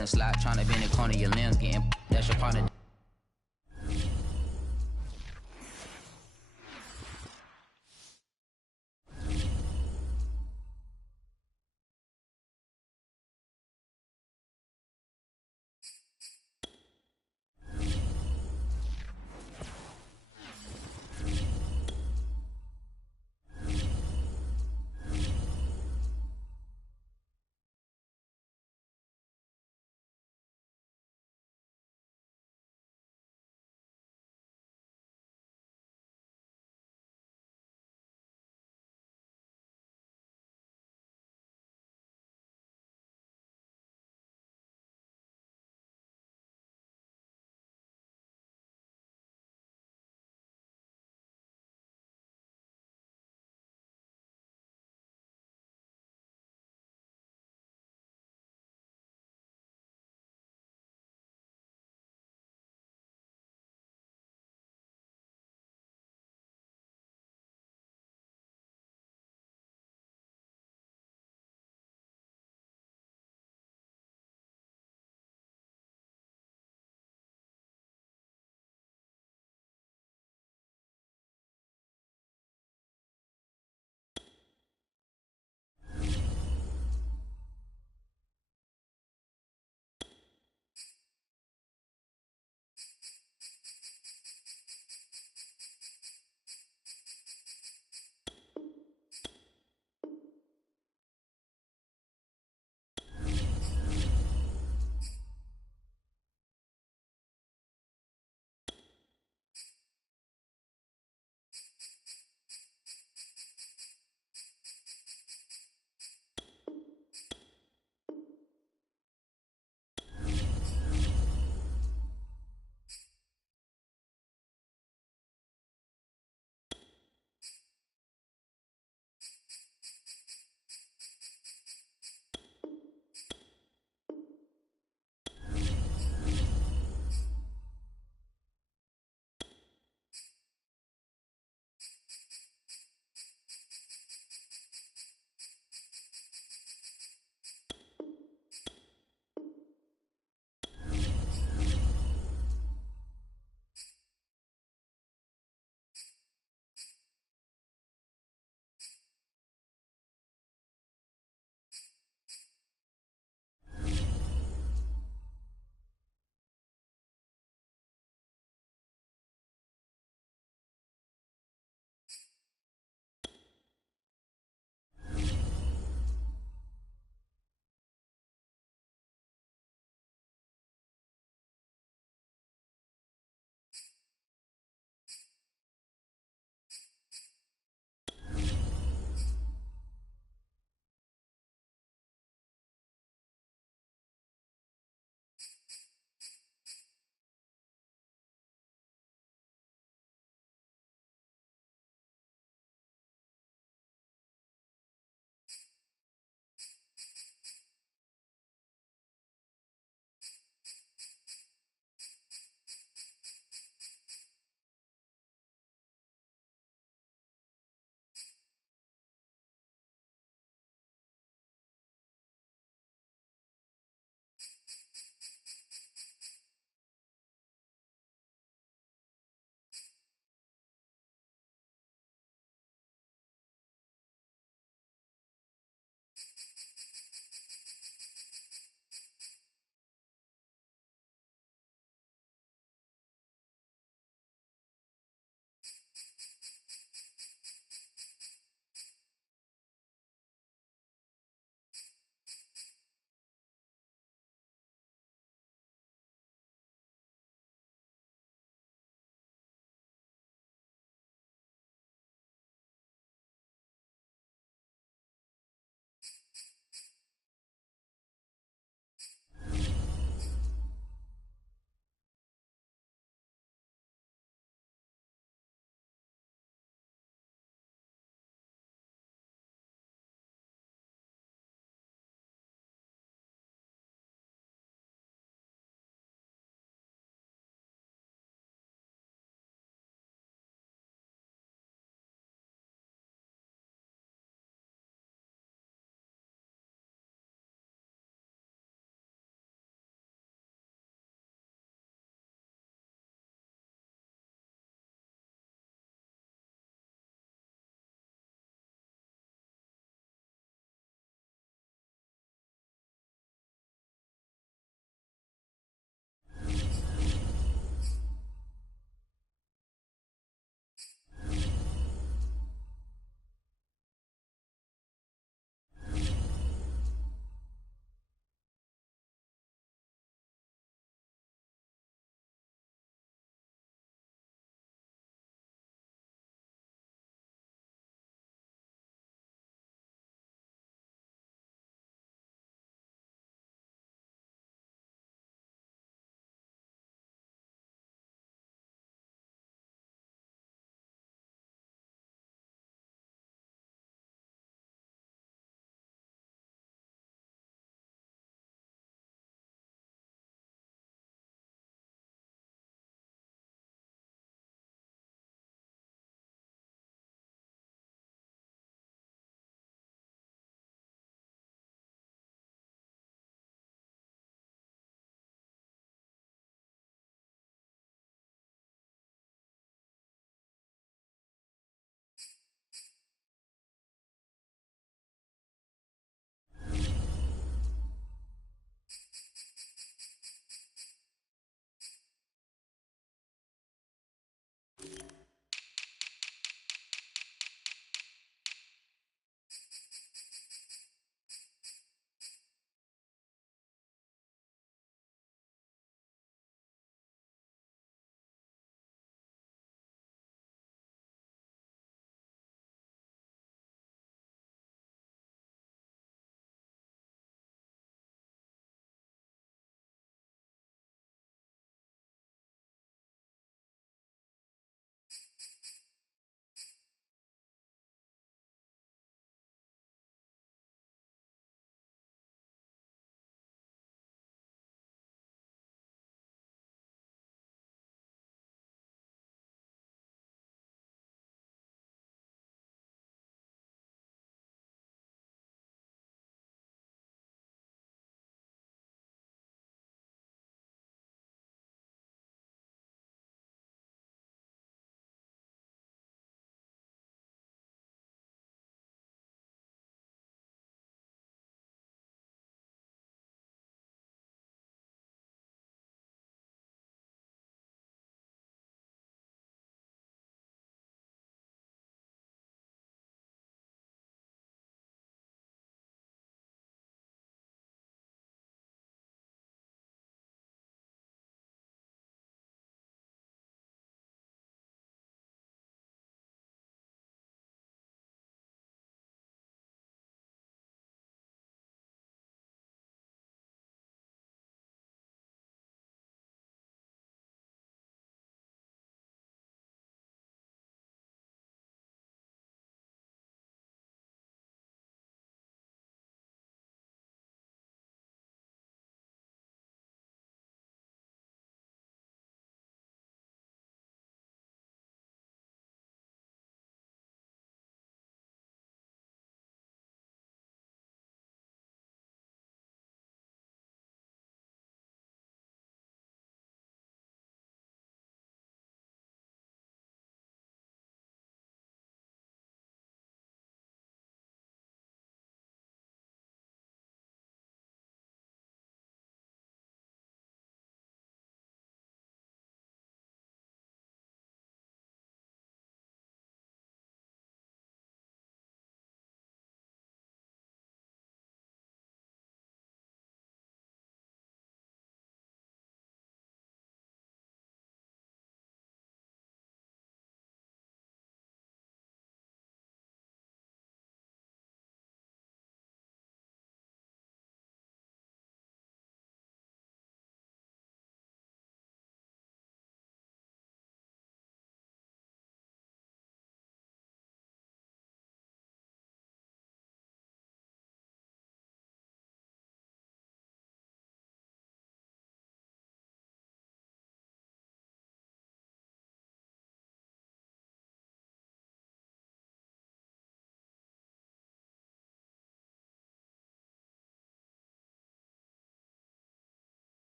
in a slot, tryna bend the corner of your limbs, getting that's your partner.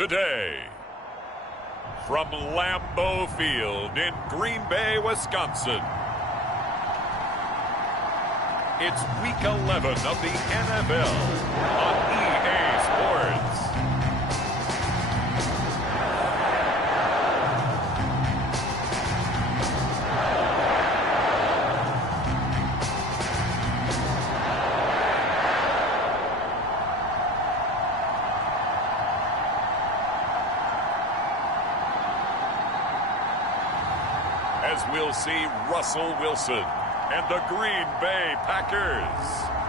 today. From Lambeau Field in Green Bay, Wisconsin, it's Week 11 of the NFL on EA Sports. As we'll see Russell Wilson and the Green Bay Packers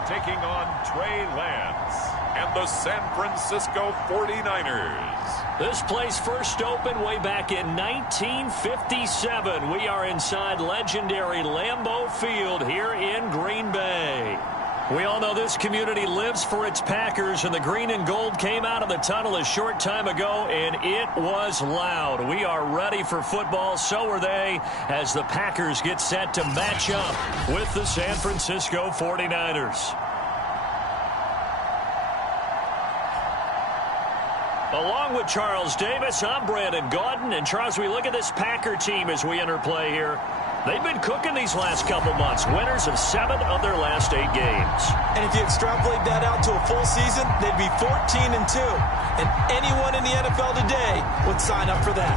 taking on Trey Lance and the San Francisco 49ers. This place first opened way back in 1957. We are inside legendary Lambeau Field here in Green Bay. We all know this community lives for its Packers, and the green and gold came out of the tunnel a short time ago, and it was loud. We are ready for football, so are they, as the Packers get set to match up with the San Francisco 49ers. Along with Charles Davis, I'm Brandon Gaudin, and Charles, we look at this Packer team as we enter play here. They've been cooking these last couple months, winners of 7 of their last 8 games. And if you extrapolate that out to a full season, they'd be 14-2. And anyone in the NFL today would sign up for that.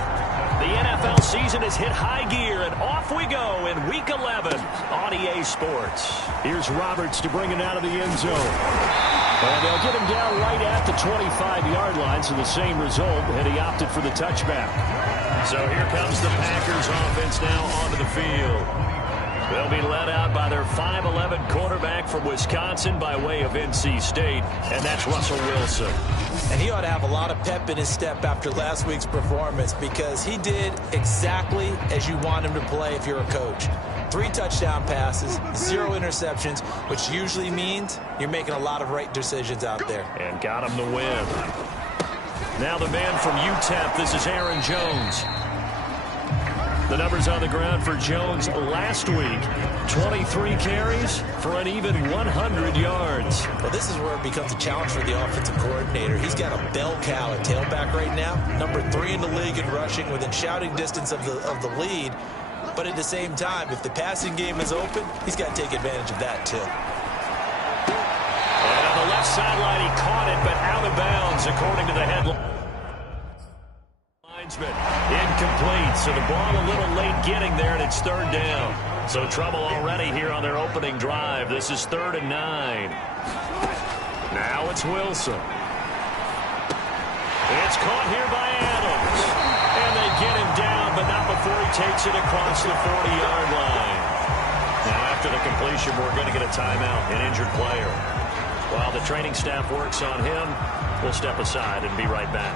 The NFL season has hit high gear, and off we go in Week 11 on EA Sports. Here's Roberts to bring it out of the end zone. And they'll get him down right at the 25-yard line, so the same result, and he opted for the touchback. So here comes the Packers offense now onto the field. They'll be led out by their 5'11" quarterback from Wisconsin by way of NC State, and that's Russell Wilson. And he ought to have a lot of pep in his step after last week's performance, because he did exactly as you want him to play if you're a coach. 3 touchdown passes, 0 interceptions, which usually means you're making a lot of right decisions out there. And got him the win. Now the man from UTEP, this is Aaron Jones. The numbers on the ground for Jones last week, 23 carries for an even 100 yards. Well, this is where it becomes a challenge for the offensive coordinator. He's got a bell cow at tailback right now, number 3 in the league in rushing, within shouting distance of the lead. But at the same time, if the passing game is open, he's got to take advantage of that too. And on the left sideline, he caught it, but out of bounds, according to the headline. Incomplete, so the ball a little late getting there, and it's 3rd down. So trouble already here on their opening drive. This is 3rd and 9. Now it's Wilson. It's caught here by Adams. And they get him down, but not before he takes it across the 40-yard line. Now after the completion, we're going to get a timeout, an injured player. While the training staff works on him, we'll step aside and be right back.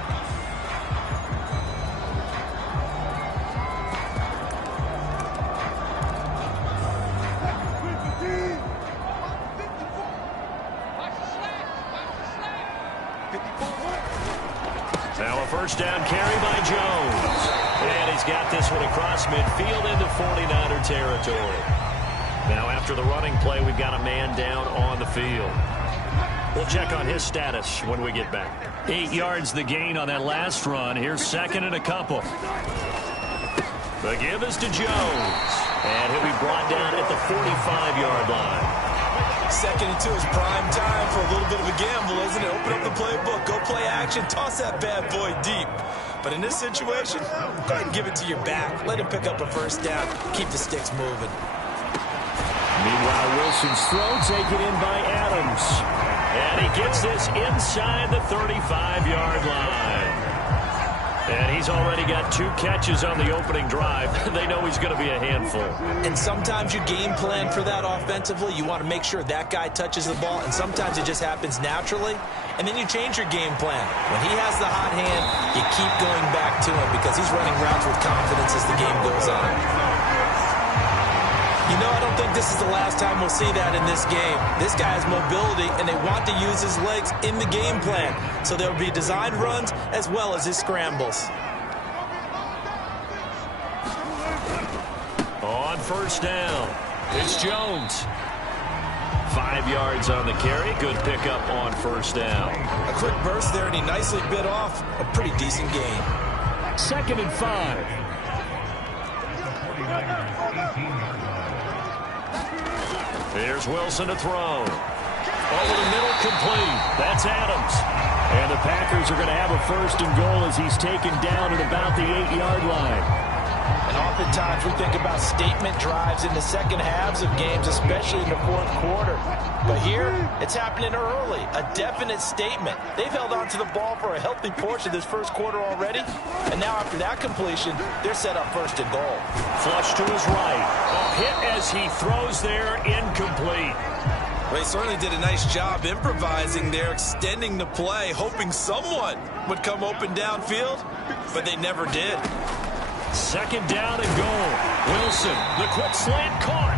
Now a first down carry by Jones. And he's got this one across midfield into 49er territory. Now after the running play, we've got a man down on the field. We'll check on his status when we get back. 8 yards the gain on that last run. Here's 2nd and a couple. The give is to Jones. And he'll be brought down at the 45-yard line. 2nd and 2 is prime time for a little bit of a gamble, isn't it? Open up the playbook, go play action, toss that bad boy deep. But in this situation, go ahead and give it to your back. Let him pick up a first down. Keep the sticks moving. Meanwhile, Wilson's throw taken in by Adams. And he gets this inside the 35-yard line. And he's already got 2 catches on the opening drive. They know he's going to be a handful. And sometimes you game plan for that offensively. You want to make sure that guy touches the ball, and sometimes it just happens naturally. And then you change your game plan. When he has the hot hand, you keep going back to him because he's running routes with confidence as the game goes on. You know, I don't think this is the last time we'll see that in this game. This guy has mobility, and they want to use his legs in the game plan. So there will be designed runs as well as his scrambles. On first down, it's Jones. 5 yards on the carry. Good pickup on first down. A quick burst there, and he nicely bit off a pretty decent gain. 2nd and 5. Here's Wilson to throw. Over the middle, complete. That's Adams. And the Packers are going to have a 1st and goal as he's taken down at about the 8-yard line. And oftentimes we think about statement drives in the second halves of games, especially in the 4th quarter. But here, it's happening early. A definite statement. They've held on to the ball for a healthy portion of this 1st quarter already. And now after that completion, they're set up 1st and goal. Flush to his right. A hit as he throws there, incomplete. Well, he certainly did a nice job improvising there, extending the play, hoping someone would come open downfield, but they never did. 2nd down and goal. Wilson, the quick slant caught.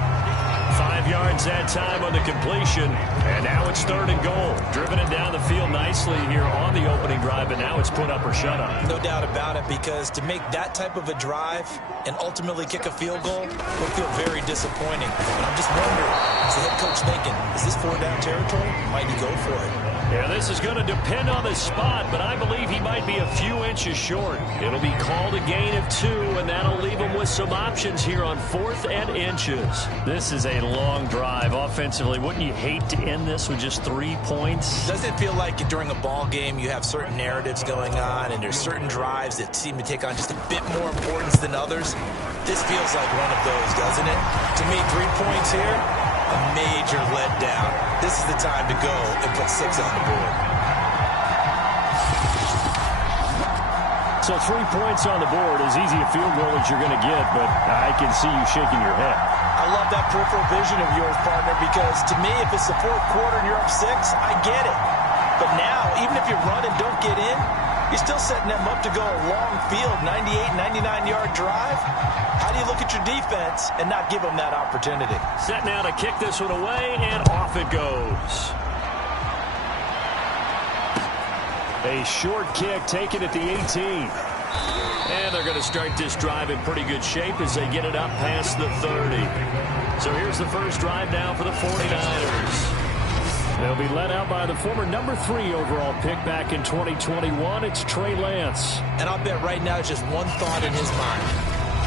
5 yards that time on the completion. And now it's 3rd and goal. Driven it down the field nicely here on the opening drive, but now it's put up or shut up. No doubt about it, because to make that type of a drive and ultimately kick a field goal would feel very disappointing. But I'm just wondering, is the head coach thinking, is this 4-down territory? Might he go for it? Yeah, this is going to depend on the spot, but I believe he might be a few inches short. It'll be called a gain of 2, and that'll leave him with some options here on 4th and inches. This is a long drive offensively. Wouldn't you hate to end this with just 3 points? Doesn't it feel like during a ball game you have certain narratives going on, and there's certain drives that seem to take on just a bit more importance than others? This feels like one of those, doesn't it? To me, 3 points here, a major letdown. This is the time to go and put 6 on the board. So 3 points on the board, as easy a field goal as you're going to get, but I can see you shaking your head. I love that peripheral vision of yours, partner, because to me, if it's the 4th quarter and you're up 6, I get it. But now, even if you run and don't get in, you're still setting them up to go a long field, 98, 99-yard drive. How do you look at your defense and not give them that opportunity? Set now to kick this one away, and off it goes. A short kick taken at the 18. And they're going to start this drive in pretty good shape as they get it up past the 30. So here's the first drive now for the 49ers. They'll be led out by the former number 3 overall pick back in 2021. It's Trey Lance. And I'll bet right now it's just one thought in his mind.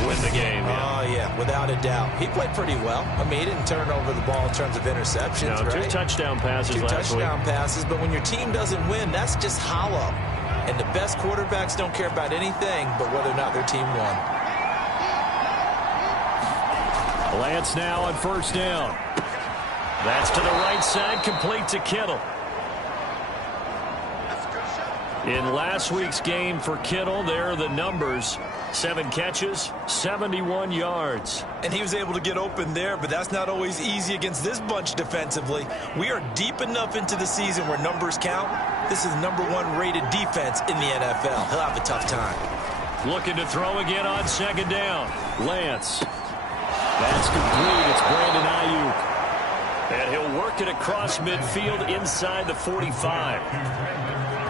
Win the game, yeah. Oh, yeah, without a doubt. He played pretty well. I mean, he didn't turn over the ball in terms of interceptions, no, right? 2 touchdown passes last week. 2 touchdown passes, but when your team doesn't win, that's just hollow. And the best quarterbacks don't care about anything but whether or not their team won. Lance now on first down. That's to the right side, complete to Kittle. In last week's game for Kittle, there are the numbers. 7 catches, 71 yards. And he was able to get open there, but that's not always easy against this bunch defensively. We are deep enough into the season where numbers count. This is #1 rated defense in the NFL. He'll have a tough time. Looking to throw again on 2nd down. Lance. That's complete. It's Brandon Ayuk. And he'll work it across midfield inside the 45.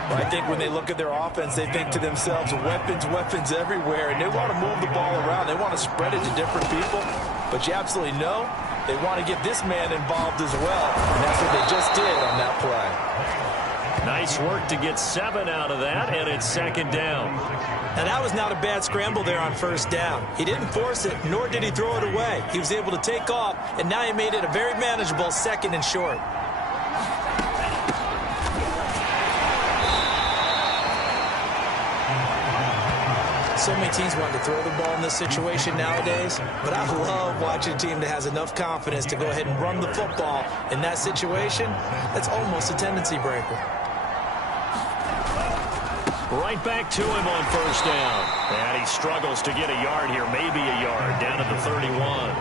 I think when they look at their offense, they think to themselves, weapons, weapons everywhere, and they want to move the ball around. They want to spread it to different people, but you absolutely know they want to get this man involved as well, and that's what they just did on that play. Nice work to get 7 out of that, and it's 2nd down. And that was not a bad scramble there on first down. He didn't force it, nor did he throw it away. He was able to take off, and now he made it a very manageable 2nd and short. So many teams want to throw the ball in this situation nowadays, but I love watching a team that has enough confidence to go ahead and run the football in that situation. That's almost a tendency breaker. Right back to him on first down. And he struggles to get a yard here, maybe a yard, down at the 31.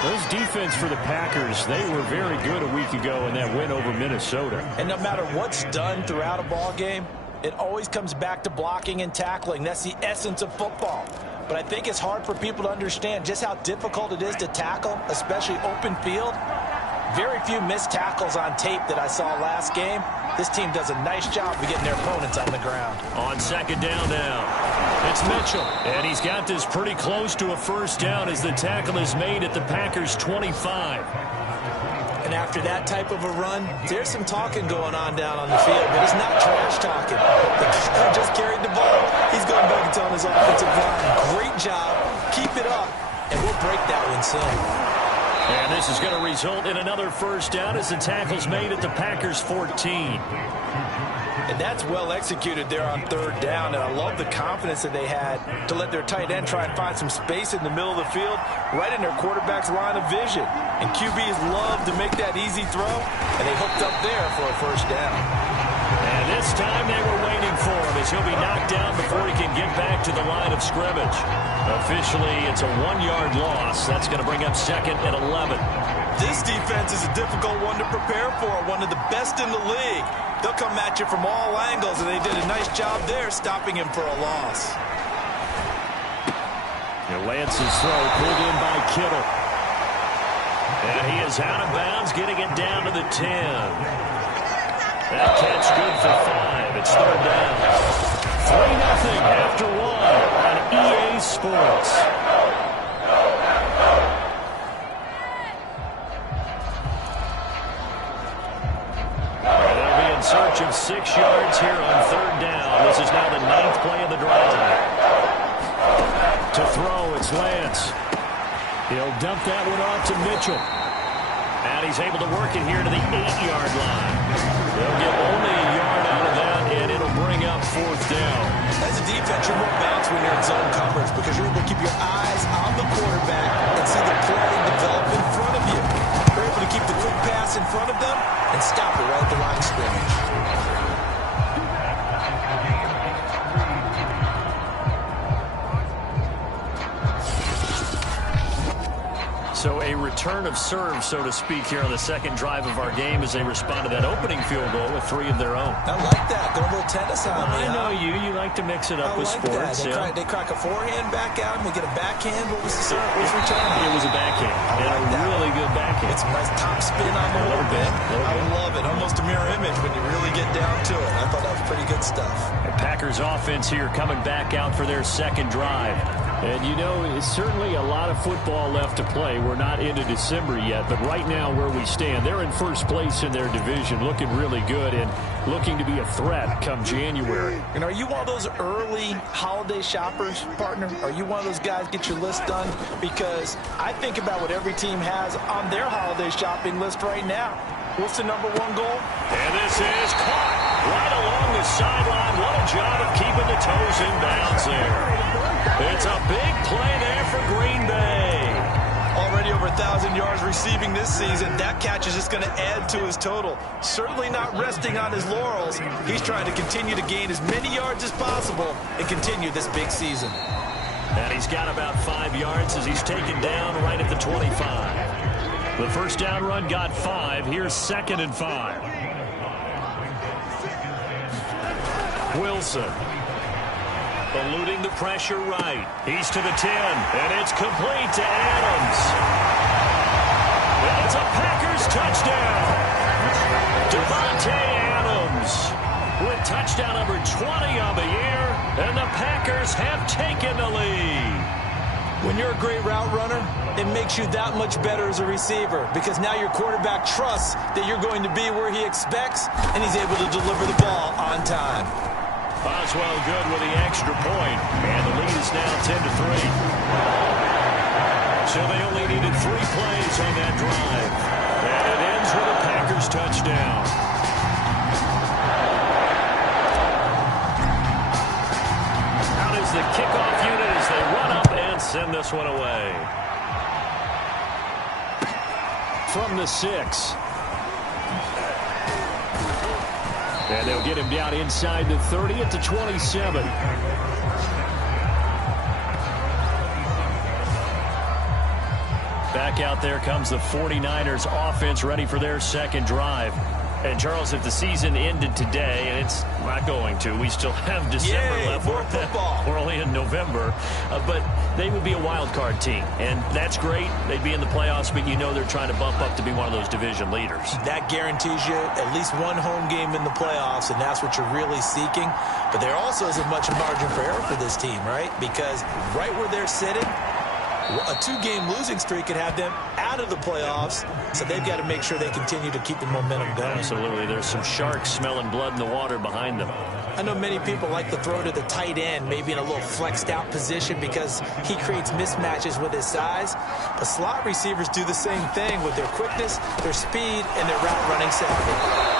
Those defense for the Packers, they were very good a week ago in that win over Minnesota. And no matter what's done throughout a ball game, it always comes back to blocking and tackling. That's the essence of football. But I think it's hard for people to understand just how difficult it is to tackle, especially open field. Very few missed tackles on tape that I saw last game. This team does a nice job of getting their opponents on the ground. On 2nd down now, it's Mitchell. And he's got this pretty close to a first down as the tackle is made at the Packers' 25. And after that type of a run, there's some talking going on down on the field, but it's not trash talking. The guy just carried the ball. He's going back and telling his offensive line, great job, keep it up, and we'll break that one soon. And this is going to result in another first down as the tackle's made at the Packers' 14. And that's well executed there on third down, and I love the confidence that they had to let their tight end try and find some space in the middle of the field, right in their quarterback's line of vision. And QBs love to make that easy throw, and they hooked up there for a first down. And this time they were waiting for him as he'll be knocked down before he can get back to the line of scrimmage. Officially, it's a 1-yard loss. That's going to bring up second and 11. This defense is a difficult one to prepare for, one of the best in the league. They'll come at you from all angles, and they did a nice job there stopping him for a loss. Lance's throw pulled in by Kittle. And he is out of bounds, getting it down to the 10. That catch good for 5. It's third down. 3-0 after 1 on EA Sports. Search of 6 yards here on third down. This is now the 9th play of the drive. To throw, it's Lance. He'll dump that one off to Mitchell. And he's able to work it here to the 8-yard line. They'll get only a yard out of that, and it'll bring up fourth down. As a defense, you're more balanced when you're in zone coverage because you're able to keep your eyes on the quarterback and see the play develop in front of you. You're able to keep the quick pass in front of them and stop it right at the line of scrimmage. So a return of serve, so to speak, here on the second drive of our game as they respond to that opening field goal with 3 of their own. I like that. Go a little tennis on me. I know you. You like to mix it up with sports. They crack a forehand back out and they get a backhand. What was the serve? What was the return? It was a backhand. And a really good backhand. It's a nice top spin on the little bit. I love it. Almost a mirror image when you really get down to it. I thought that was pretty good stuff. The Packers offense here coming back out for their second drive. And, you know, it's certainly a lot of football left to play. We're not into December yet, but right now where we stand, they're in first place in their division, looking really good and looking to be a threat come January. And are you one of those early holiday shoppers, partner? Are you one of those guys get your list done? Because I think about what every team has on their holiday shopping list right now. What's the number one goal? And this is caught right along the sideline. What a job of keeping the toes in bounds there. It's a big play there for Green Bay. Already over 1,000 yards receiving this season. That catch is just going to add to his total. Certainly not resting on his laurels. He's trying to continue to gain as many yards as possible and continue this big season. And he's got about 5 yards as he's taken down right at the 25. The first down run got 5. Here's 2nd and 5. Wilson. Eluding the pressure right. He's to the 10, and it's complete to Adams. And it's a Packers touchdown. Devontae Adams with touchdown number 20 on the year, and the Packers have taken the lead. When you're a great route runner, it makes you that much better as a receiver because now your quarterback trusts that you're going to be where he expects, and he's able to deliver the ball on time. Boswell good with the extra point, and the lead is now 10-3. So they only needed 3 plays on that drive, and it ends with a Packers touchdown. Out is the kickoff unit as they run up and send this one away. From the 6. And they'll get him down inside the 30 at the 27. Back out there comes the 49ers offense ready for their second drive. And, Charles, if the season ended today, and it's not going to, we still have December left. More football. We're only in November. But they would be a wild card team. And that's great. They'd be in the playoffs, but you know they're trying to bump up to be one of those division leaders. That guarantees you at least one home game in the playoffs, and that's what you're really seeking. But there also isn't much margin for error for this team, right? Because right where they're sitting, A 2-game losing streak could have them out of the playoffs, so they've got to make sure they continue to keep the momentum going. Absolutely. There's some sharks smelling blood in the water behind them. I know many people like to throw to the tight end, maybe in a little flexed out position because he creates mismatches with his size. But slot receivers do the same thing with their quickness, their speed, and their route running savvy.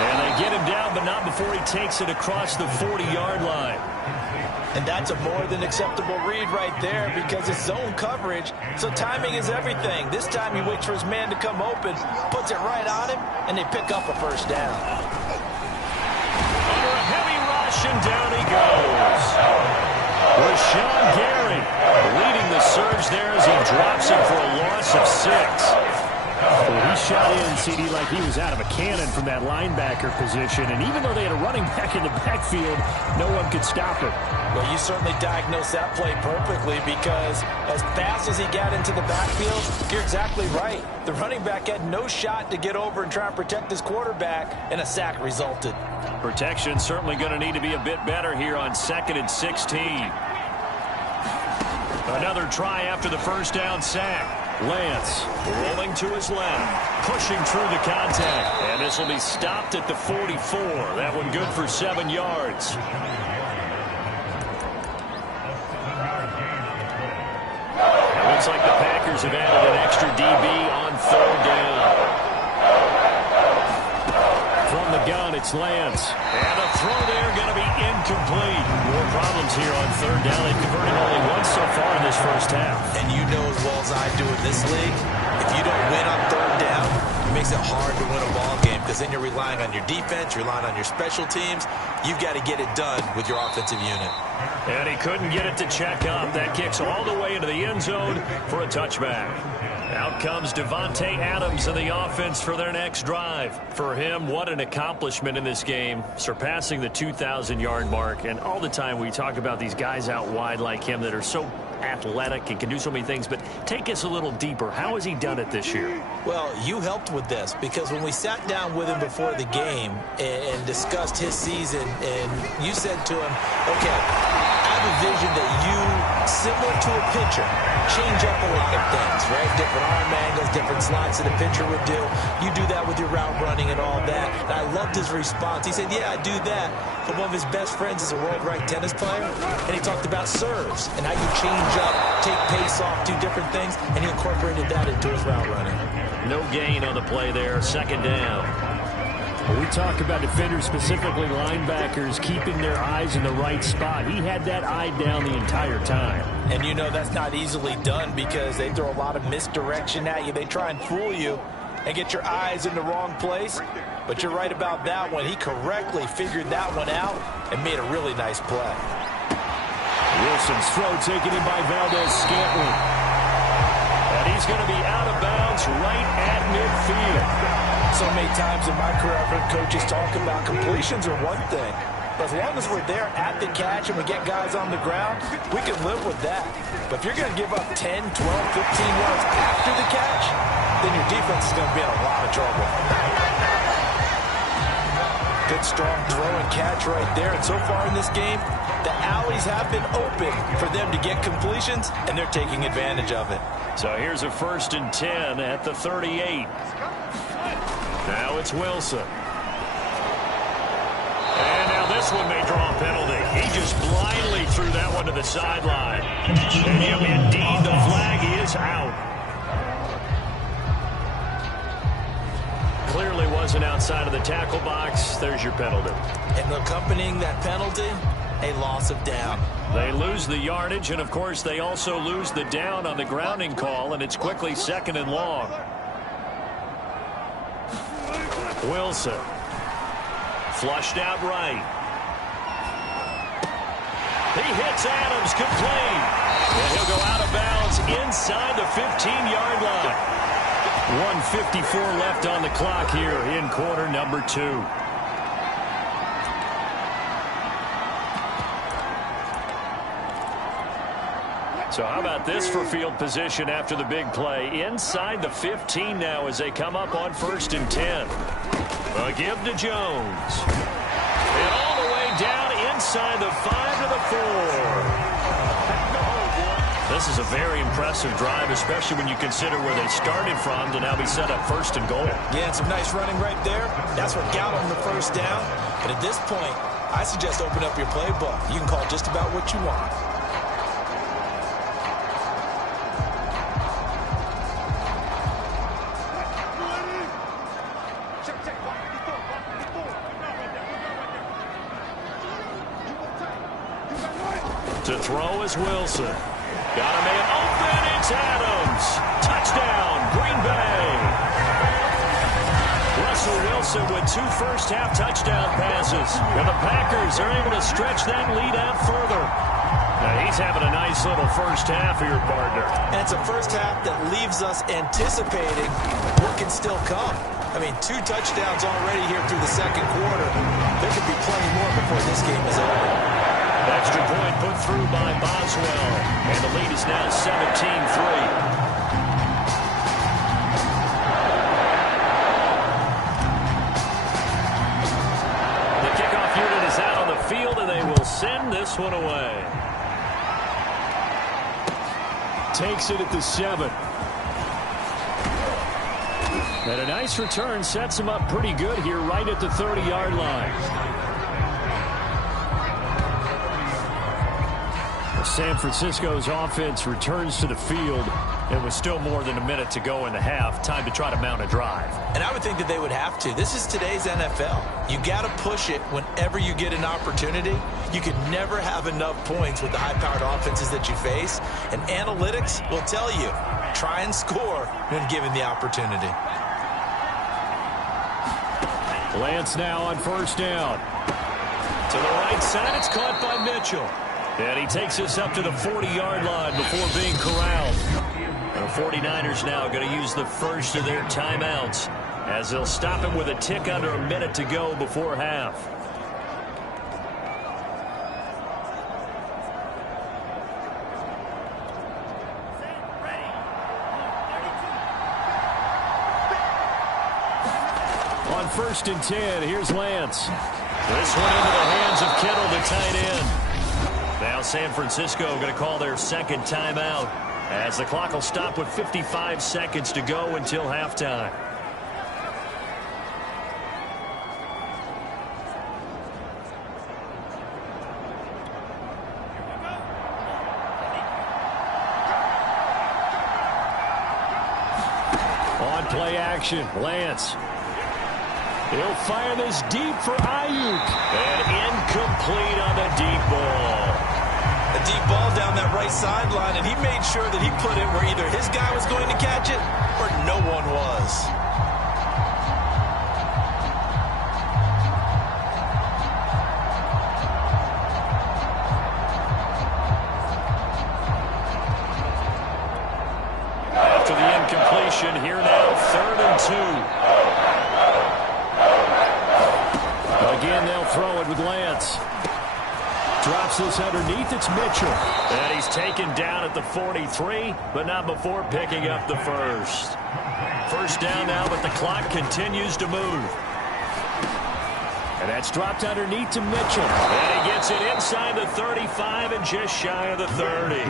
And they get him down, but not before he takes it across the 40-yard line. And that's a more than acceptable read right there because it's zone coverage, so timing is everything. This time he waits for his man to come open, puts it right on him, and they pick up a first down. Under a heavy rush, and down he goes. Rashawn Gary leading the surge there as he drops it for a loss of 6. Well, he shot in, CD, like he was out of a cannon from that linebacker position. And even though they had a running back in the backfield, no one could stop him. Well, you certainly diagnosed that play perfectly because as fast as he got into the backfield, you're exactly right. The running back had no shot to get over and try and protect his quarterback, and a sack resulted. Protection certainly going to need to be a bit better here on 2nd and 16. Another try after the first down sack. Lance rolling to his left, pushing through the contact, and this will be stopped at the 44. That one good for 7 yards. It looks like the Packers have added an extra DB on 3rd down. From the gun, it's Lance. And a throw there going to be incomplete. More problems here on 3rd down. They've converted only once so far in this first half. And you know as well as I do in this league, if you don't win on 3rd down, it makes it hard to win a ball game because then you're relying on your defense, you're relying on your special teams. You've got to get it done with your offensive unit. And he couldn't get it to check up. That kicks all the way into the end zone for a touchback. Out comes Devontae Adams in the offense for their next drive. For him, what an accomplishment in this game, surpassing the 2,000-yard mark. And all the time we talk about these guys out wide like him that are so athletic and can do so many things, but take us a little deeper. How has he done it this year? Well, you helped with this because when we sat down with him before the game and discussed his season, and you said to him, okay, I have a vision that you, similar to a pitcher, change up a lot of things, right? Different arm angles, different slots that a pitcher would do. You do that with your route running and all that. And I loved his response. He said, yeah, I do that. But one of his best friends is a world-ranked tennis player, and he talked about serves and how you change up, take pace off, do different things, and he incorporated that into his route running. No gain on the play there, 2nd down. When we talk about defenders, specifically linebackers, keeping their eyes in the right spot, he had that eye down the entire time. And you know that's not easily done because they throw a lot of misdirection at you. They try and fool you and get your eyes in the wrong place. But you're right about that one. He correctly figured that one out and made a really nice play. Wilson's throw taken in by Valdez-Scantling. And he's going to be out of bounds right at midfield. So many times in my career, I've heard coaches talk about completions are one thing. But as long as we're there at the catch and we get guys on the ground, we can live with that. But if you're going to give up 10, 12, 15 yards after the catch, then your defense is going to be in a lot of trouble. Good, strong throw and catch right there. And so far in this game, the alleys have been open for them to get completions, and they're taking advantage of it. So here's a 1st and 10 at the 38. Now it's Wilson. And now this one may draw a penalty. He just blindly threw that one to the sideline. And indeed, the flag is out. Clearly wasn't outside of the tackle box. There's your penalty. And accompanying that penalty, a loss of down. They lose the yardage, and of course they also lose the down on the grounding call, and it's quickly 2nd and long. Wilson. Flushed out right. He hits Adams complete. And he'll go out of bounds inside the 15-yard line. 1:54 left on the clock here in quarter number 2. So how about this for field position after the big play? Inside the 15 now as they come up on 1st and 10. A give to Jones. And all the way down inside the 5 to the 4. This is a very impressive drive, especially when you consider where they started from to now be set up first and goal. Yeah, and some nice running right there. That's what got them the first down. But at this point, I suggest open up your playbook. You can call just about what you want. To throw is Wilson. Got a man open. It's Adams. Touchdown, Green Bay. Russell Wilson with 2 first-half touchdown passes. And the Packers are able to stretch that lead out further. Now he's having a nice little first half for your partner. And it's a first half that leaves us anticipating what can still come. I mean, 2 touchdowns already here through the second quarter. There could be plenty more before this game is over. Extra point put through by Boswell. And the lead is now 17-3. The kickoff unit is out on the field, and they will send this one away. Takes it at the 7. And a nice return sets him up pretty good here right at the 30-yard line. San Francisco's offense returns to the field. It was still more than a minute to go in the half. Time to try to mount a drive. And I would think that they would have to. This is today's NFL. You got to push it whenever you get an opportunity. You can never have enough points with the high-powered offenses that you face. And analytics will tell you, try and score when given the opportunity. Lance now on first down. To the right side, it's caught by Mitchell. And he takes us up to the 40-yard line before being corralled. The 49ers now going to use the first of their timeouts as they'll stop him with a tick under a minute to go before half. On 1st and 10, here's Lance. This one into the hands of Kittle, the tight end. Now San Francisco going to call their second timeout as the clock will stop with 55 seconds to go until halftime. On play action, Lance. He'll fire this deep for Ayuk. And incomplete on the deep ball. A deep ball down that right sideline, and he made sure that he put it where either his guy was going to catch it or no one was. After the incompletion, here now, 3rd and 2. Again, they'll throw it with Lance. Drops this underneath. It's Mitchell. And he's taken down at the 43, but not before picking up the first. First down now, but the clock continues to move. And that's dropped underneath to Mitchell. And he gets it inside the 35 and just shy of the 30.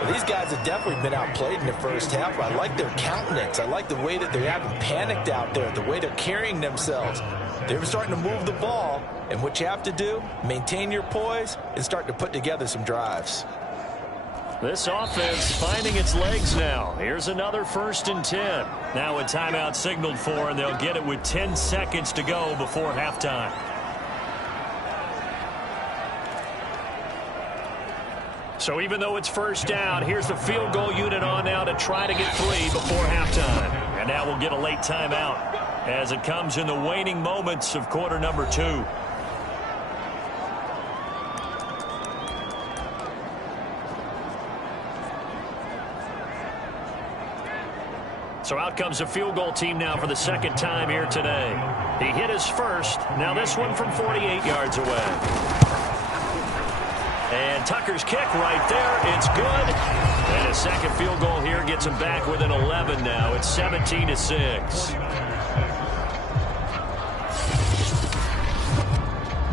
Well, these guys have definitely been outplayed in the first half. I like their countenance. I like the way that they haven't panicked out there, the way they're carrying themselves. They're starting to move the ball, and what you have to do, maintain your poise and start to put together some drives. This offense finding its legs now. Here's another 1st and 10. Now a timeout signaled for, and they'll get it with 10 seconds to go before halftime. So even though it's first down, here's the field goal unit on now to try to get 3 before halftime. And now we'll get a late timeout as it comes in the waning moments of quarter number 2. So out comes the field goal team now for the second time here today. He hit his first. Now this one from 48 yards away. And Tucker's kick right there. It's good. And a second field goal here gets him back within 11 now. It's 17-6.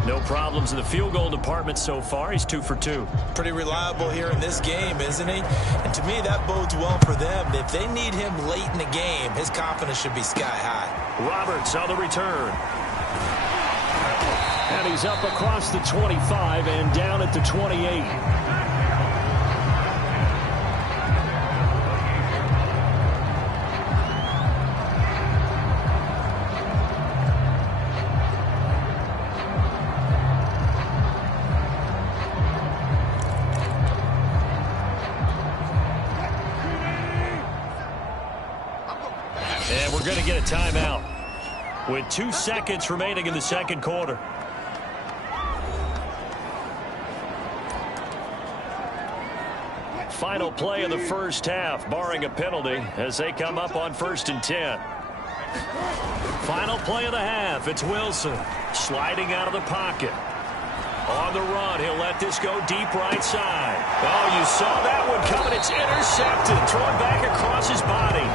No problems in the field goal department so far. He's 2 for 2. Pretty reliable here in this game, isn't he? And to me, that bodes well for them. If they need him late in the game, his confidence should be sky high. Roberts on the return. And he's up across the 25 and down at the 28. And we're going to get a timeout with 2 seconds remaining in the second quarter. Final play of the first half, barring a penalty, as they come up on 1st and 10. Final play of the half, it's Wilson sliding out of the pocket. On the run, he'll let this go deep right side. Oh, you saw that one coming. It's intercepted, thrown back across his body.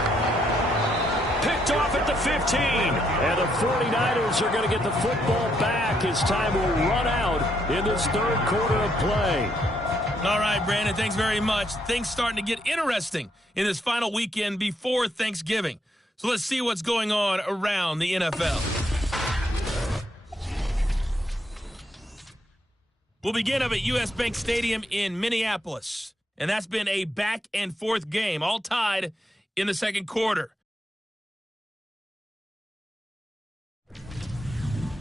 Picked off at the 15. And the 49ers are going to get the football back as time will run out in this third quarter of play. All right, Brandon, thanks very much. Things starting to get interesting in this final weekend before Thanksgiving. So let's see what's going on around the NFL. We'll begin up at U.S. Bank Stadium in Minneapolis. And that's been a back-and-forth game, all tied in the second quarter.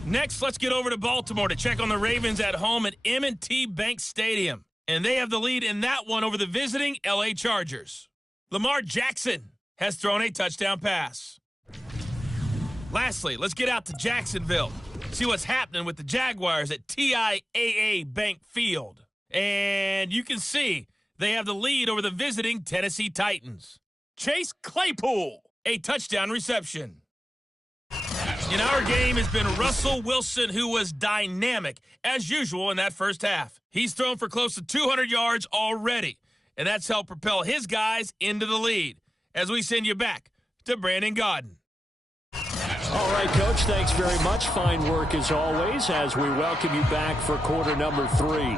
Next, let's get over to Baltimore to check on the Ravens at home at M&T Bank Stadium. And they have the lead in that one over the visiting L.A. Chargers. Lamar Jackson has thrown a touchdown pass. Lastly, let's get out to Jacksonville. See what's happening with the Jaguars at TIAA Bank Field. And you can see they have the lead over the visiting Tennessee Titans. Chase Claypool, a touchdown reception. In our game has been Russell Wilson, who was dynamic, as usual, in that first half. He's thrown for close to 200 yards already, and that's helped propel his guys into the lead. As we send you back to Brandon Gaudin. All right, Coach, thanks very much. Fine work as always as we welcome you back for quarter number 3.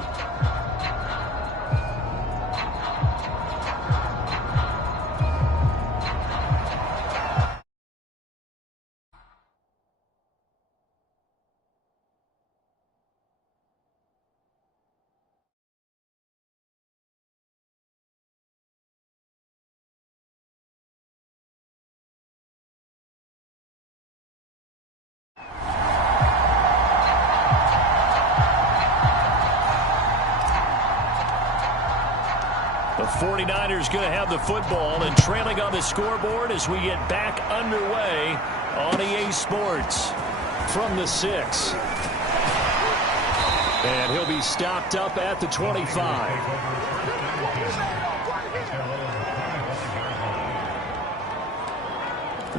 The 49ers going to have the football and trailing on the scoreboard as we get back underway on EA Sports from the 6. And he'll be stopped up at the 25.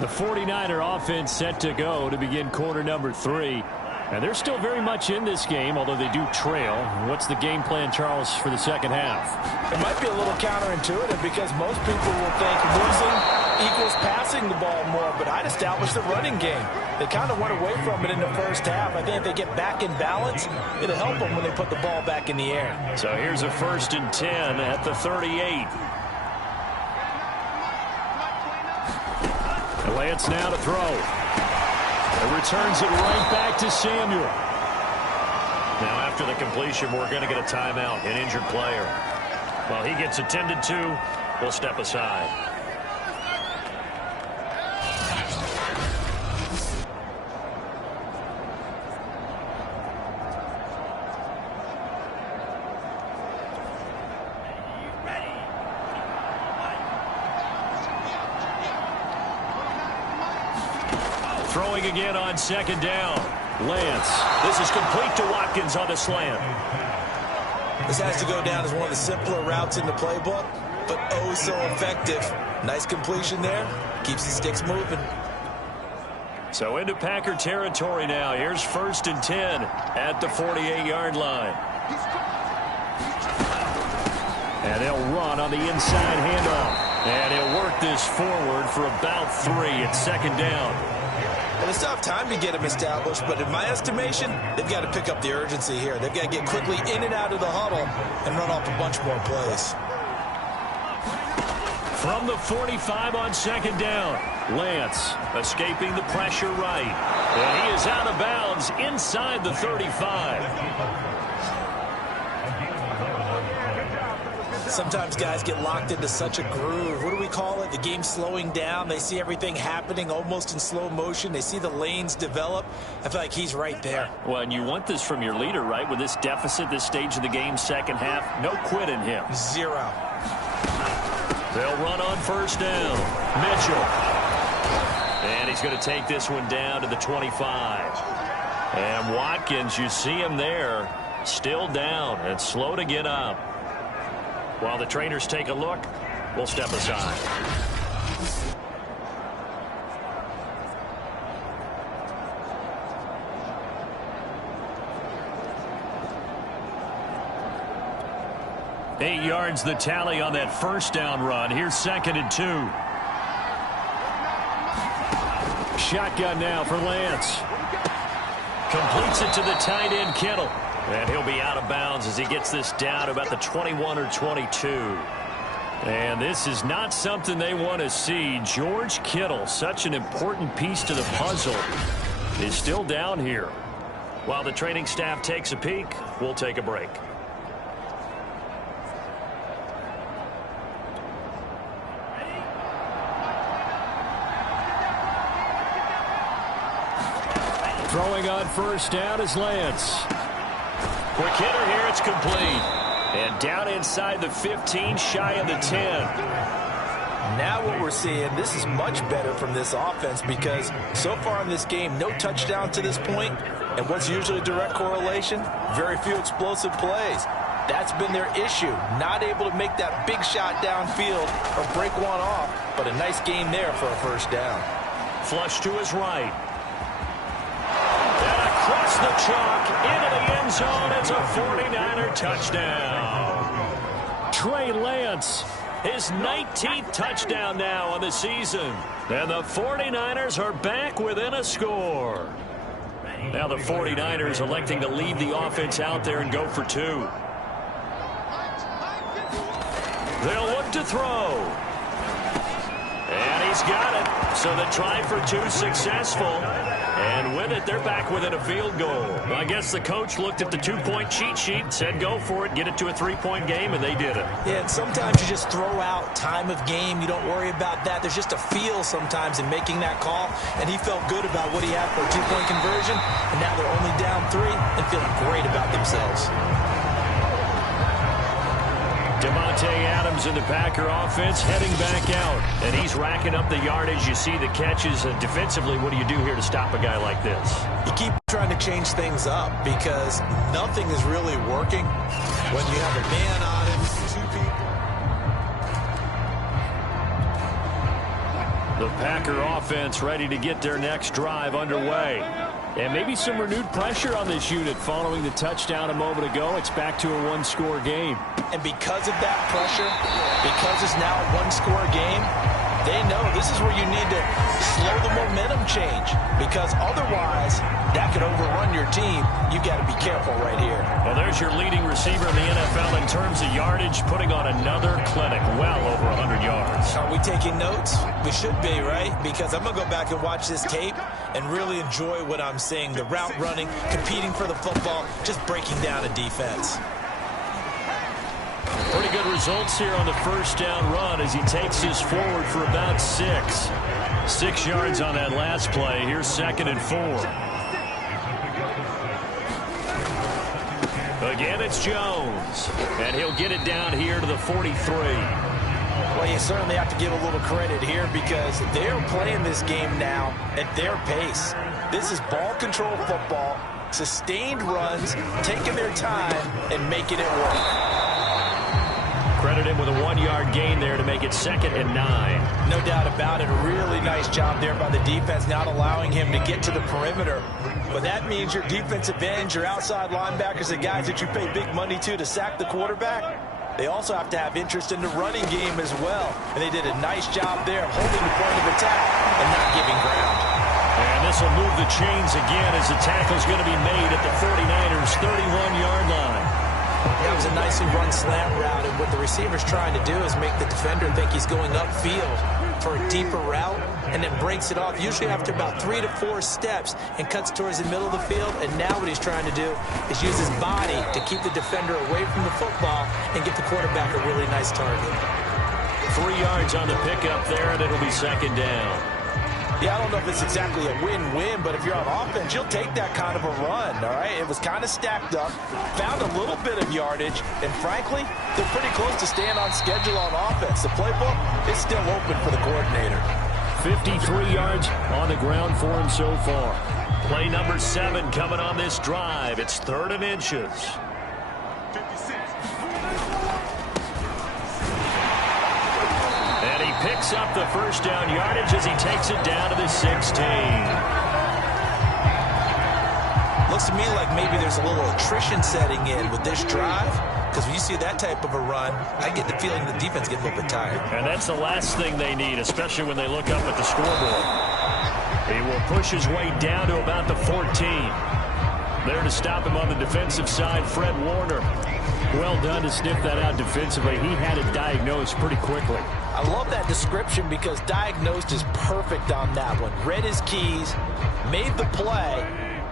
The 49er offense set to go to begin quarter number 3. And they're still very much in this game, although they do trail. What's the game plan, Charles, for the second half? It might be a little counterintuitive because most people will think losing equals passing the ball more, but I'd establish the running game. They kind of went away from it in the first half. I think if they get back in balance, it'll help them when they put the ball back in the air. So here's a 1st and 10 at the 38. Lance now to throw. It returns it right back to Samuel. Now after the completion, we're going to get a timeout, an injured player. While he gets attended to, we'll step aside. Throwing again on 2nd down. Lance. This is complete to Watkins on the slant. This has to go down as one of the simpler routes in the playbook, but oh so effective. Nice completion there. Keeps the sticks moving. So into Packer territory now. Here's 1st and 10 at the 48-yard line. And they'll run on the inside handoff. And he'll work this forward for about 3 at 2nd down. And they still have time to get him established, but in my estimation, they've got to pick up the urgency here. They've got to get quickly in and out of the huddle and run off a bunch more plays. From the 45 on second down, Lance escaping the pressure right. And he is out of bounds inside the 35. Sometimes guys get locked into such a groove. What do we call it? The game's slowing down. They see everything happening almost in slow motion. They see the lanes develop. I feel like he's right there. Well, and you want this from your leader, right? With this deficit, this stage of the game, second half, no quit in him. Zero. They'll run on first down. Mitchell. And he's going to take this one down to the 25. And Watkins, you see him there, still down and slow to get up. While the trainers take a look, we'll step aside. Eight yards the tally on that first down run. Here's 2nd and 2. Shotgun now for Lance. Completes it to the tight end, Kittle. And he'll be out of bounds as he gets this down to about the 21 or 22. And this is not something they want to see. George Kittle, such an important piece to the puzzle, is still down here. While the training staff takes a peek, we'll take a break. Throwing on first down is Lance. Quick hitter here, it's complete. And down inside the 15, shy of the 10. Now what we're seeing, this is much better from this offense because so far in this game, no touchdown to this point. And what's usually a direct correlation? Very few explosive plays. That's been their issue. Not able to make that big shot downfield or break one off. But a nice game there for a first down. Flush to his right. And across the chalk into the end zone. It's a 49er touchdown. Trey Lance, his 19th touchdown now on the season. And the 49ers are back within a score. Now the 49ers electing to leave the offense out there and go for two. They'll look to throw. And he's got it. So the try for two successful. And with it, they're back within a field goal. I guess the coach looked at the two-point cheat sheet, said go for it, get it to a three-point game, and they did it. Yeah, and sometimes you just throw out time of game. You don't worry about that. There's just a feel sometimes in making that call, and he felt good about what he had for a two-point conversion, and now they're only down 3 and feeling great about themselves. Devontae Adams in the Packer offense heading back out. And he's racking up the yardage. You see the catches. Defensively, what do you do here to stop a guy like this? You keep trying to change things up because nothing is really working when you have a man on him, 2 people. The Packer offense ready to get their next drive underway. And maybe some renewed pressure on this unit following the touchdown a moment ago. It's back to a one-score game. And because of that pressure, because it's now a one-score game, they know this is where you need to slow the momentum change. Because otherwise, that could overrun your team. You've got to be careful right here. Well, there's your leading receiver in the NFL in terms of yardage, putting on another clinic, well over 100 yards. Are we taking notes? We should be, right? Because I'm going to go back and watch this tape and really enjoy what I'm seeing. The route running, competing for the football, just breaking down a defense. Pretty good results here on the first down run as he takes this forward for about 6. 6 yards on that last play. Here's 2nd and 4. Again, it's Jones. And he'll get it down here to the 43. Well, you certainly have to give a little credit here because they're playing this game now at their pace. This is ball control football, sustained runs, taking their time and making it work. Credit him with a 1-yard gain there to make it 2nd and 9. No doubt about it. A really nice job there by the defense, not allowing him to get to the perimeter. But that means your defensive ends, your outside linebackers, the guys that you pay big money to sack the quarterback, they also have to have interest in the running game as well. And they did a nice job there of holding the point of attack and not giving ground. And Russell moved the chains again as the tackle's going to be made at the 49ers' 31-yard line. That was a nicely run slant route, and what the receiver's trying to do is make the defender think he's going upfield for a deeper route, and then breaks it off, usually after about 3 to 4 steps, and cuts towards the middle of the field. And now what he's trying to do is use his body to keep the defender away from the football and get the quarterback a really nice target. 3 yards on the pickup there, and it'll be second down. Yeah, I don't know if it's exactly a win-win, but if you're on offense, you'll take that kind of a run, all right? It was kind of stacked up, found a little bit of yardage, and frankly, they're pretty close to staying on schedule on offense. The playbook is still open for the coordinator. 53 yards on the ground for him so far. Play number 7 coming on this drive. It's 3rd and inches. And he picks up the first down yardage as he takes it down to the 16. Looks to me like maybe there's a little attrition setting in with this drive, because when you see that type of a run, I get the feeling the defense gets a little bit tired. And that's the last thing they need, especially when they look up at the scoreboard. He will push his way down to about the 14. There to stop him on the defensive side, Fred Warner. Well done to sniff that out defensively. He had it diagnosed pretty quickly. I love that description because diagnosed is perfect on that one. Read his keys, made the play,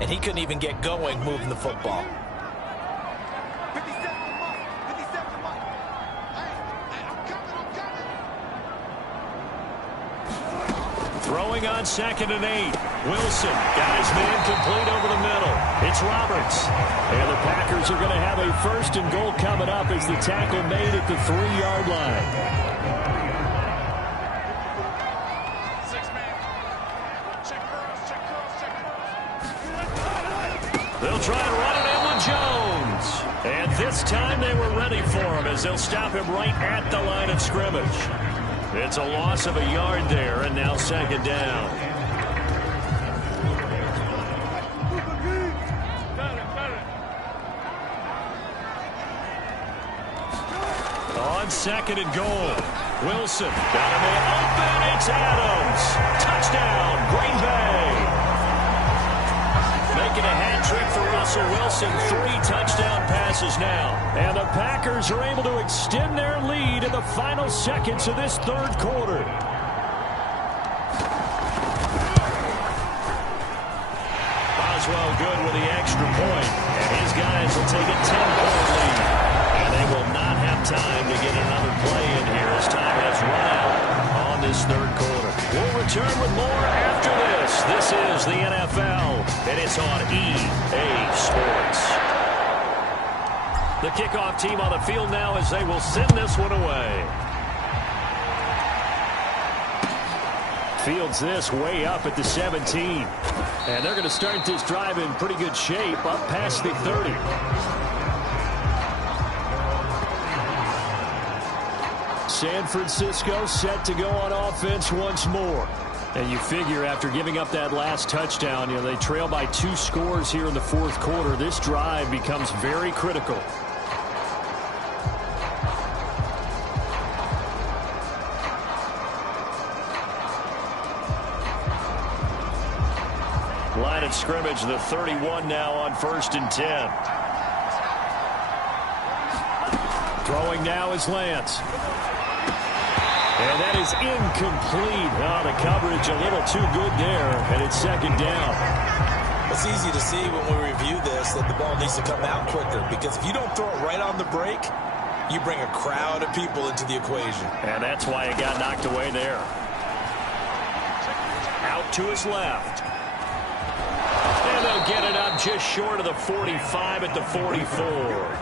and he couldn't even get going moving the football. Throwing on 2nd and 8. Wilson got his man complete over the middle. It's Roberts. And the Packers are going to have a 1st and goal coming up as the tackle made at the 3-yard line. They'll try and run it in with Jones. And this time they were ready for him as they'll stop him right at the line of scrimmage. It's a loss of a yard there, and now 2nd down. On 2nd and goal, Wilson got a man open. It's Adams. Touchdown, Green Bay. Making a hat trick for Russell Wilson. 3 touchdown passes now. And the Packers are able to extend their lead in the final seconds of this 3rd quarter. Boswell good with the extra point. And his guys will take a 10-point lead. And they will not have time to get another play in here as time has run out on this 3rd quarter. We'll return with more after this. This is the NFL, and it's on EA Sports. The kickoff team on the field now as they will send this one away. Fields this way up at the 17. And they're going to start this drive in pretty good shape up past the 30. San Francisco set to go on offense once more. And you figure after giving up that last touchdown, they trail by 2 scores here in the 4th quarter. This drive becomes very critical. Line of scrimmage, the 31 now on 1st and 10. Throwing now is Lance. And that is incomplete. Oh, the coverage a little too good there, and it's 2nd down. It's easy to see when we review this that the ball needs to come out quicker, because if you don't throw it right on the break, you bring a crowd of people into the equation. And that's why it got knocked away there. Out to his left. And they'll get it up just short of the 45 at the 44.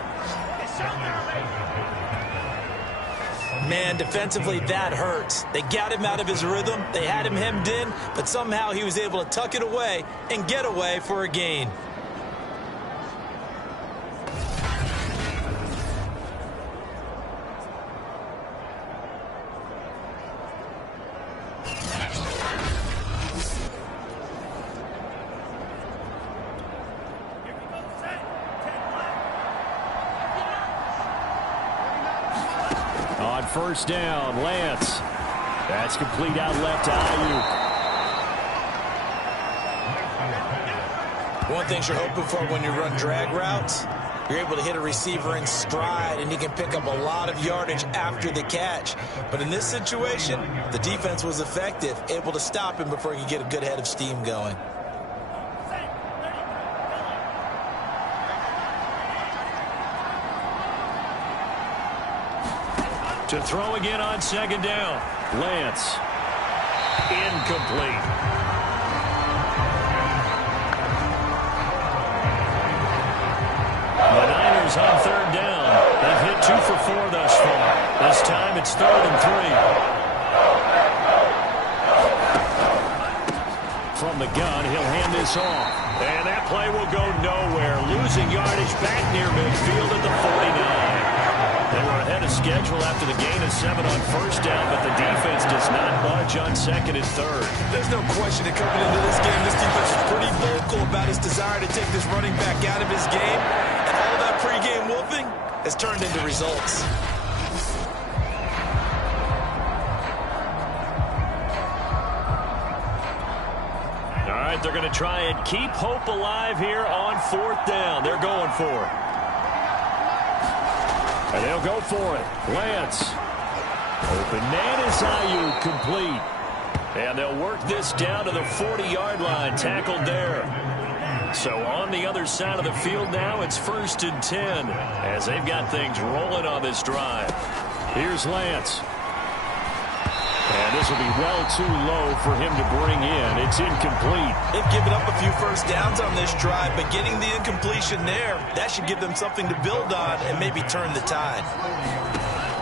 Man, defensively, that hurts. They got him out of his rhythm. They had him hemmed in, but somehow he was able to tuck it away and get away for a gain. On 1st down, Lance. That's complete out left to Ayuk. One thing you're hoping for when you run drag routes, you're able to hit a receiver in stride, and he can pick up a lot of yardage after the catch. But in this situation, the defense was effective, able to stop him before he could get a good head of steam going. To throw again on second down. Lance. Incomplete. The Niners on third down. They've hit 2 for 4 thus far. This time it's 3rd and 3. From the gun, he'll hand this off. And that play will go nowhere. Losing yardage back near midfield at the 49. They were ahead of schedule after the gain of 7 on first down, but the defense does not budge on 2nd and 3rd. There's no question that coming into this game, this defense was pretty vocal about his desire to take this running back out of his game. And all that pregame wolfing has turned into results. All right, they're going to try and keep hope alive here on 4th down. They're going for it. And they'll go for it. Lance. Open man is Ayuk, complete. And they'll work this down to the 40-yard line. Tackled there. So on the other side of the field now, it's 1st and 10 as they've got things rolling on this drive. Here's Lance. And this will be well too low for him to bring in. It's incomplete. They've given up a few first downs on this drive, but getting the incompletion there, that should give them something to build on and maybe turn the tide.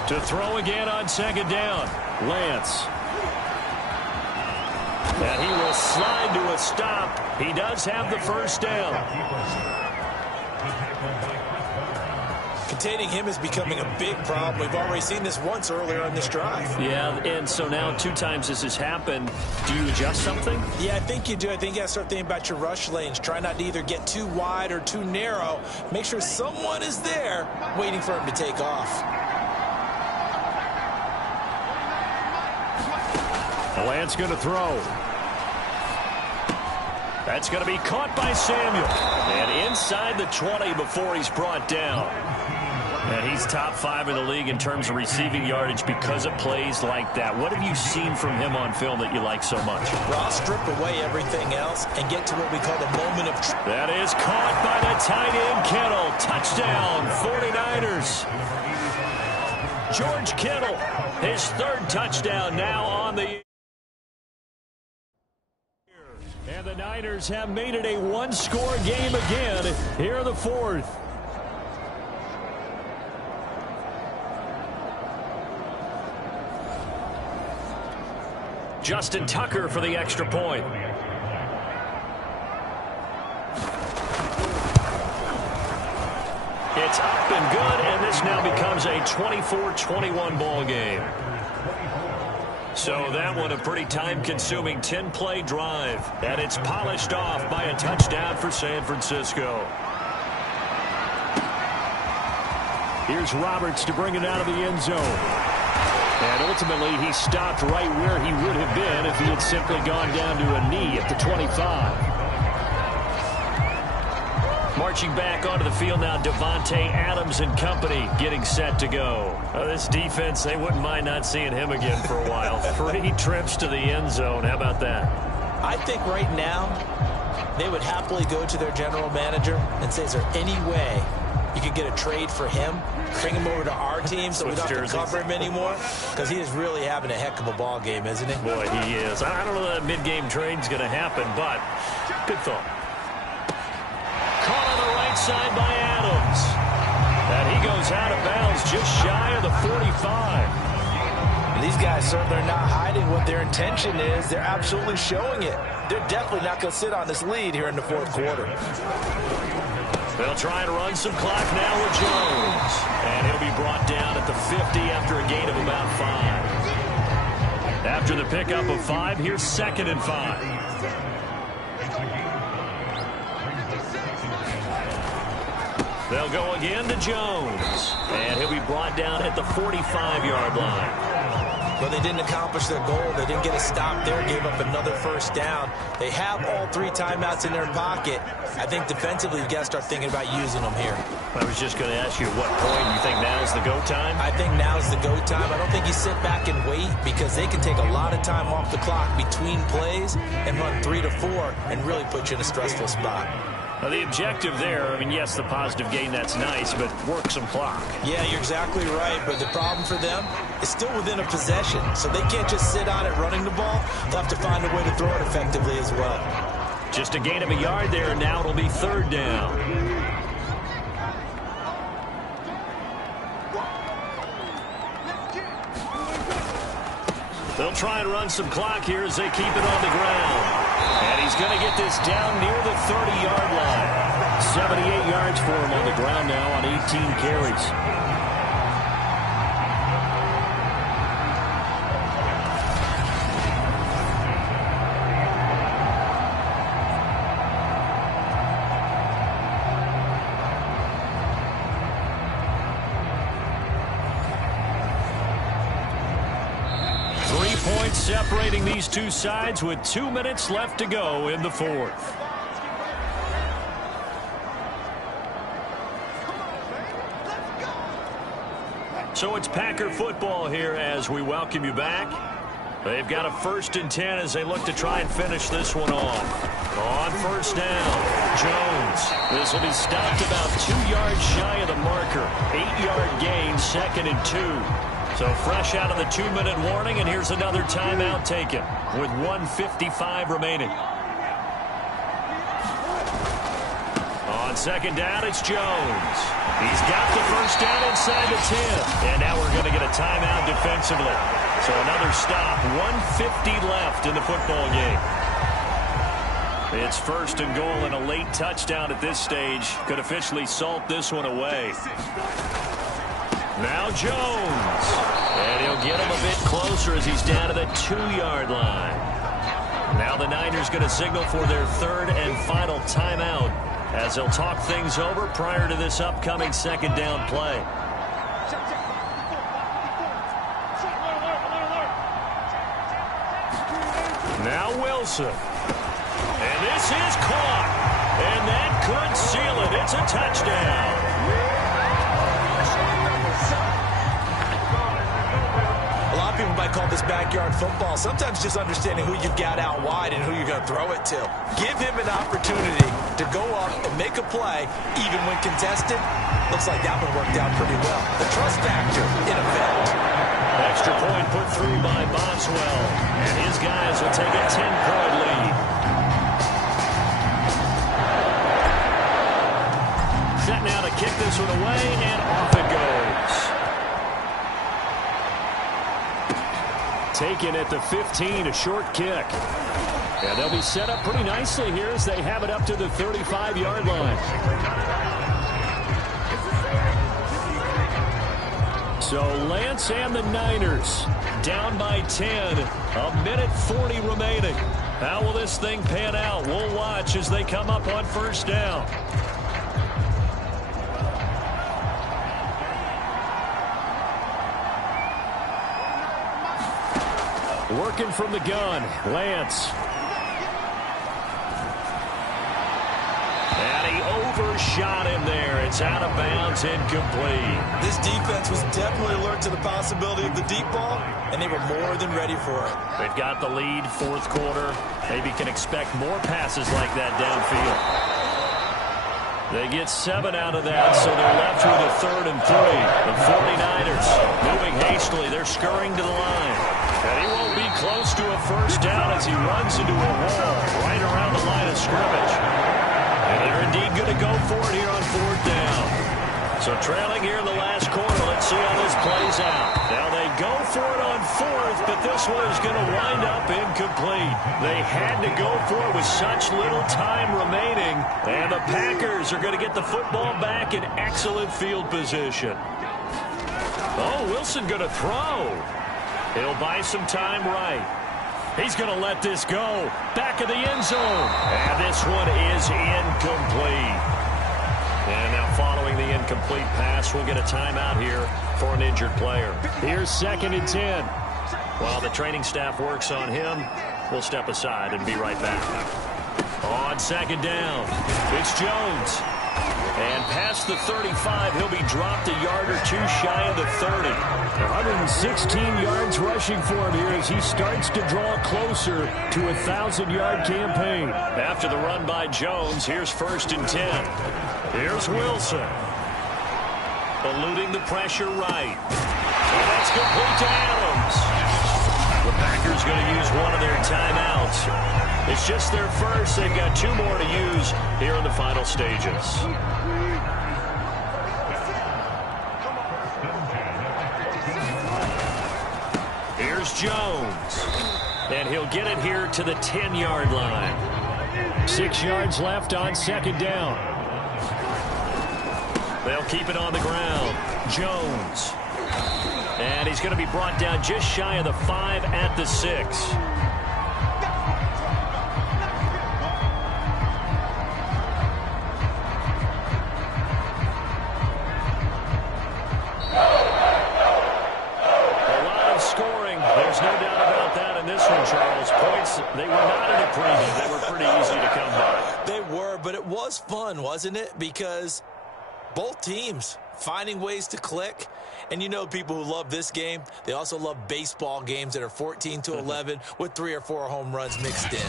To throw again on 2nd down, Lance. And he will slide to a stop. He does have the first down. Containing him is becoming a big problem. We've already seen this once earlier on this drive. Yeah, and so now 2 times this has happened. Do you adjust something? Yeah, I think you do. I think you got to start thinking about your rush lanes. Try not to either get too wide or too narrow. Make sure someone is there waiting for him to take off. Lance going to throw. That's going to be caught by Samuel. And inside the 20 before he's brought down. And he's top 5 in the league in terms of receiving yardage because of plays like that. What have you seen from him on film that you like so much? Well, strip away everything else and get to what we call the moment of truth. That is caught by the tight end, Kittle. Touchdown, 49ers. George Kittle, his 3rd touchdown now on the... And the Niners have made it a 1-score game again here in the 4th. Justin Tucker for the extra point. It's up and good, and this now becomes a 24-21 ball game. So that one a pretty time-consuming 10-play drive, and it's polished off by a touchdown for San Francisco. Here's Roberts to bring it out of the end zone. And ultimately, he stopped right where he would have been if he had simply gone down to a knee at the 25. Marching back onto the field now, Devontae Adams and company getting set to go. This defense, they wouldn't mind not seeing him again for a while. 3 trips to the end zone. How about that? I think right now they would happily go to their general manager and say, is there any way you could get a trade for him, bring him over to our team so we don't have to cover him anymore? Because he is really having a heck of a ball game, isn't he? Boy, he is. I don't know that mid-game trade's going to happen, but good thought. Caught on the right side by Adams. And he goes out of bounds just shy of the 45. These guys, sir, they're not hiding what their intention is. They're absolutely showing it. They're definitely not going to sit on this lead here in the 4th quarter. They'll try and run some clock now with Jones. And he'll be brought down at the 50 after a gain of about 5. After the pickup of 5, here's 2nd and 5. They'll go again to Jones. And he'll be brought down at the 45-yard line. But they didn't accomplish their goal. They didn't get a stop there, gave up another first down. They have all 3 timeouts in their pocket. I think defensively, you've got to start thinking about using them here. I was just going to ask you at what point you think now's the go time? I think now's the go time. I don't think you sit back and wait because they can take a lot of time off the clock between plays and run 3 to 4 and really put you in a stressful spot. Now, the objective there, I mean, yes, the positive gain, that's nice, but work some clock. Yeah, you're exactly right, but the problem for them is still within a possession, so they can't just sit on it running the ball. They'll have to find a way to throw it effectively as well. Just a gain of a yard there, and now it'll be 3rd down. They'll try and run some clock here as they keep it on the ground. And he's going to get this down near the 30-yard line. 78 yards for him on the ground now on 18 carries. 3 points separating these two sides with 2 minutes left to go in the 4th. So it's Packer football here as we welcome you back. They've got a 1st and 10 as they look to try and finish this one off. On 1st down, Jones. This will be stopped about 2 yards shy of the marker. 8-yard gain, 2nd and 2. So fresh out of the 2-minute warning, and here's another timeout taken with 1:55 remaining. On 2nd down, it's Jones. He's got the 1st down inside the 10. And now we're going to get a timeout defensively. So another stop, 1:50 left in the football game. It's 1st and goal, and a late touchdown at this stage could officially salt this one away. Now Jones. And he'll get him a bit closer as he's down to the 2-yard line. Now the Niners going to signal for their 3rd and final timeout as they'll talk things over prior to this upcoming 2nd down play. Now Wilson. And this is caught. And that could seal it. It's a touchdown. People might call this backyard football. Sometimes just understanding who you've got out wide and who you're going to throw it to. Give him an opportunity to go up and make a play, even when contested. Looks like that one worked out pretty well. The trust factor in effect. Extra point put through by Boswell. And his guys will take a 10-point lead. Set now to kick this one away, and off it goes. Taken at the 15, a short kick. And they'll be set up pretty nicely here as they have it up to the 35-yard line. So Lance and the Niners down by 10, a minute 40 remaining. How will this thing pan out? We'll watch as they come up on 1st down. Working from the gun, Lance. And he overshot him there. It's out of bounds, incomplete. This defense was definitely alert to the possibility of the deep ball, and they were more than ready for it. They've got the lead, 4th quarter. Maybe can expect more passes like that downfield. They get 7 out of that, so they're left with a 3rd and 3. The 49ers moving hastily. They're scurrying to the line. And he won't be close to a 1st down as he runs into a wall right around the line of scrimmage. And they're indeed going to go for it here on 4th down. So trailing here in the last quarter, let's see how this plays out. Now they go for it on 4th, but this one is going to wind up incomplete. They had to go for it with such little time remaining. And the Packers are going to get the football back in excellent field position. Oh, Wilson going to throw. He'll buy some time right. He's going to let this go. Back of the end zone. And this one is incomplete. And now following the incomplete pass, we'll get a timeout here for an injured player. Here's 2nd and 10. While the training staff works on him, we'll step aside and be right back. On second down, it's Jones. And past the 35, he'll be dropped a yard or two shy of the 30. 116 yards rushing for him here as he starts to draw closer to a 1,000-yard campaign. After the run by Jones, here's 1st and 10. Here's Wilson. Eluding the pressure right. And that's complete to Adams. The Packers going to use one of their timeouts. It's just their first. They've got 2 more to use here in the final stages. Here's Jones. And he'll get it here to the 10-yard line. 6 yards left on second down. They'll keep it on the ground. Jones. And he's going to be brought down just shy of the 5 at the 6. There's no doubt about that in this one, Charles. Points, they were not in a preview. They were pretty easy to come by. They were, but it was fun, wasn't it? Because both teams finding ways to click. And you know people who love this game, they also love baseball games that are 14-11 with 3 or 4 home runs mixed in.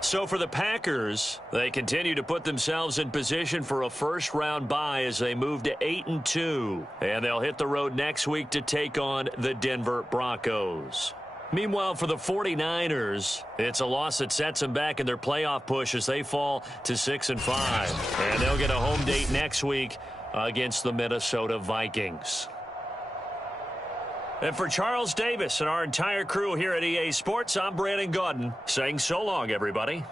So for the Packers, they continue to put themselves in position for a first-round bye as they move to 8-2. And they'll hit the road next week to take on the Denver Broncos. Meanwhile, for the 49ers, it's a loss that sets them back in their playoff push as they fall to 6-5. And they'll get a home date next week against the Minnesota Vikings. And for Charles Davis and our entire crew here at EA Sports, I'm Brandon Gaudin saying so long, everybody.